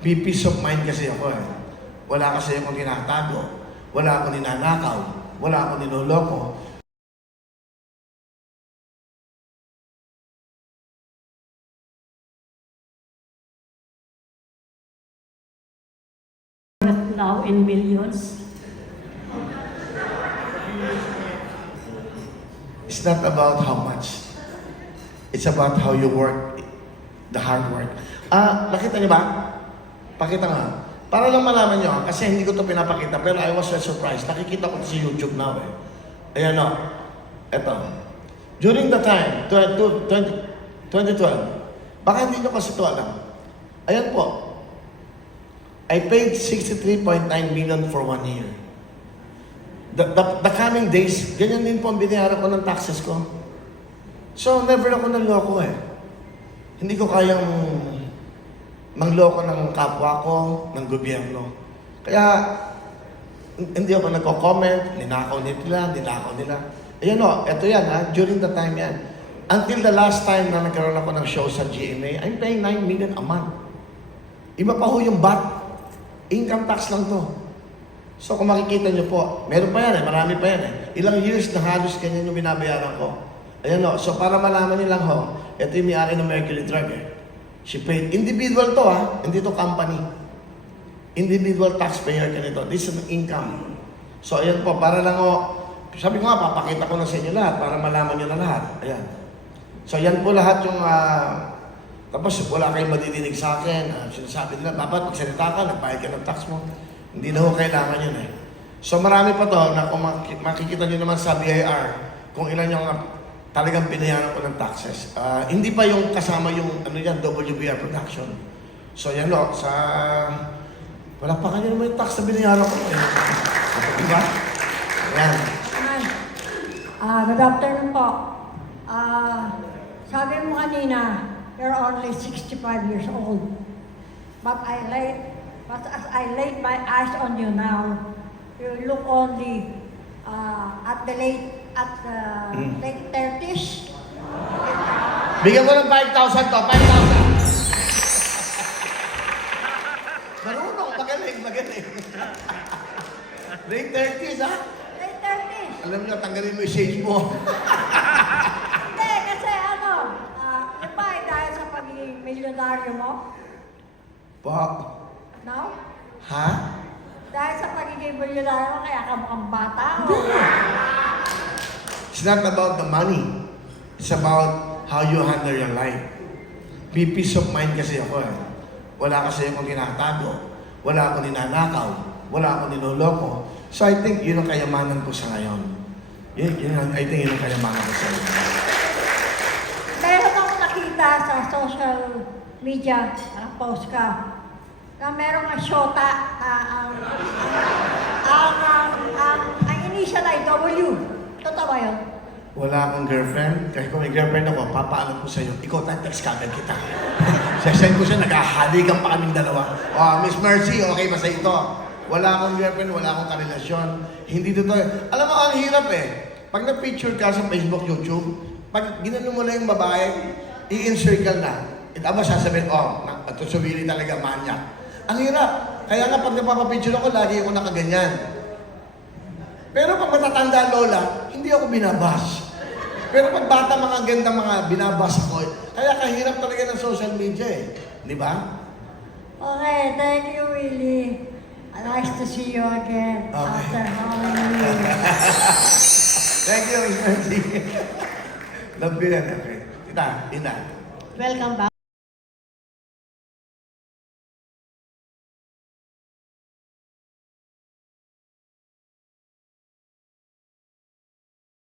May peace of mind kasi ako eh. Wala kasi akong tinatago. Wala akong ninanakaw. Wala akong niloloko. Now in millions. It's not about how much. It's about how you work, the hard work. Nakita niyo ba? Pakita nga. Para lang malaman niyo, kasi hindi ko to pinapakita, pero I was so surprised. Nakikita ko sa YouTube now eh. Ayan o. Eto. During the time, 2012, baka hindi niyo kasi to alam. Ayan po. I paid 63.9 million for 1 year. The coming days, ganyan din po ang binayaran ko ng taxes ko. So, never ako nanloko eh. Hindi ko kayang mangloko ng kapwa ko, ng gobyerno. Kaya, hindi ako nagko-comment, ninakaw nila. Ayan o, eto yan ha, during the time yan. Until the last time na nagkaroon ako ng show sa GMA, I'm paying 9 million a month. Iba pa ho yung VAT. Income tax lang to. So kung makikita nyo po, meron pa yan eh, marami pa yan eh. Ilang years na halos ganyan yung binabayaran ko. Ayan o, so para malaman nyo lang ho, ito yung may-ari ng Mercury Drug eh. She paid, individual to ha, hindi to company. Individual taxpayer ka nito. This is an income. So ayan po, para lang ho, sabi ko nga, papakita ko na sa inyo lahat para malaman nyo na lahat. Ayan. So yan po lahat yung, tapos wala kayong madidinig sa akin. Sinasabi nila, dapat magsalita ka, nagbayad ka ng tax mo. Hindi na ho kailangan yun eh. So marami pa to na kung makikita nyo naman sa BIR kung ilan yung talagang binayaran ko ng taxes. Hindi pa yung kasama yung ano yan, WBR production. So yan o, sa... Wala pa kanya naman yung tax na binayaran ko. Diba? Ayan. Good afternoon po. Sabi mo kanina, you're only 65 years old. But as I laid my eyes on you now, you look only at the late 30s. Bigyan ko ng 5,000 to, 5,000. Marunong, magaling. Late 30s ha? Late 30s. Alam niyo, tanggalin mo yung shades mo. Hindi, kasi ano, yung ba ay dahil sa pagiging milyonaryo mo? Po? No? Ha? Dahil sa pagiging milyonaryo mo, kaya ka mukhang bata o? It's not about the money. It's about how you handle your life. May peace of mind kasi ako eh. Wala kasi akong tinatago. Wala akong ninanakaw. Wala akong niloloko. So I think yun ang kayamanan ko sa ngayon. I think yun ang kayamanan ko sa ngayon. Meron akong nakita sa social media, post ka, na meron kang syota, ang initial ay W. Totoo ba yun? Wala akong girlfriend. Kasi kung may girlfriend ako, papaalam ko sa iyo, ikaw tayo, text kagad kita. Sasend ko siya, naghahaligan pa kaming dalawa. Miss Mercy, okay ba sa ito? Wala akong girlfriend, wala akong karelasyon. Hindi totoo. Alam mo, ang hirap eh. Pag na-picture ka sa Facebook, YouTube, pag ginano mo lang yung babae, i-encircle na. Tapos sasabihin, ito subili talaga, manyak. Ang hirap. Kaya nga pag napapapicture ako, lagi ako nakaganyan. Pero pag matatanda lola, hindi ako binabas. Pero pag bata, mga ganda mga binabas ako. Kaya kahirap talaga ng social media eh. Di ba? Okay, thank you, Willie. Nice to see you again after how many years. Thank you, Miss Mercy. Love you yan. Okay. Ina. Welcome back.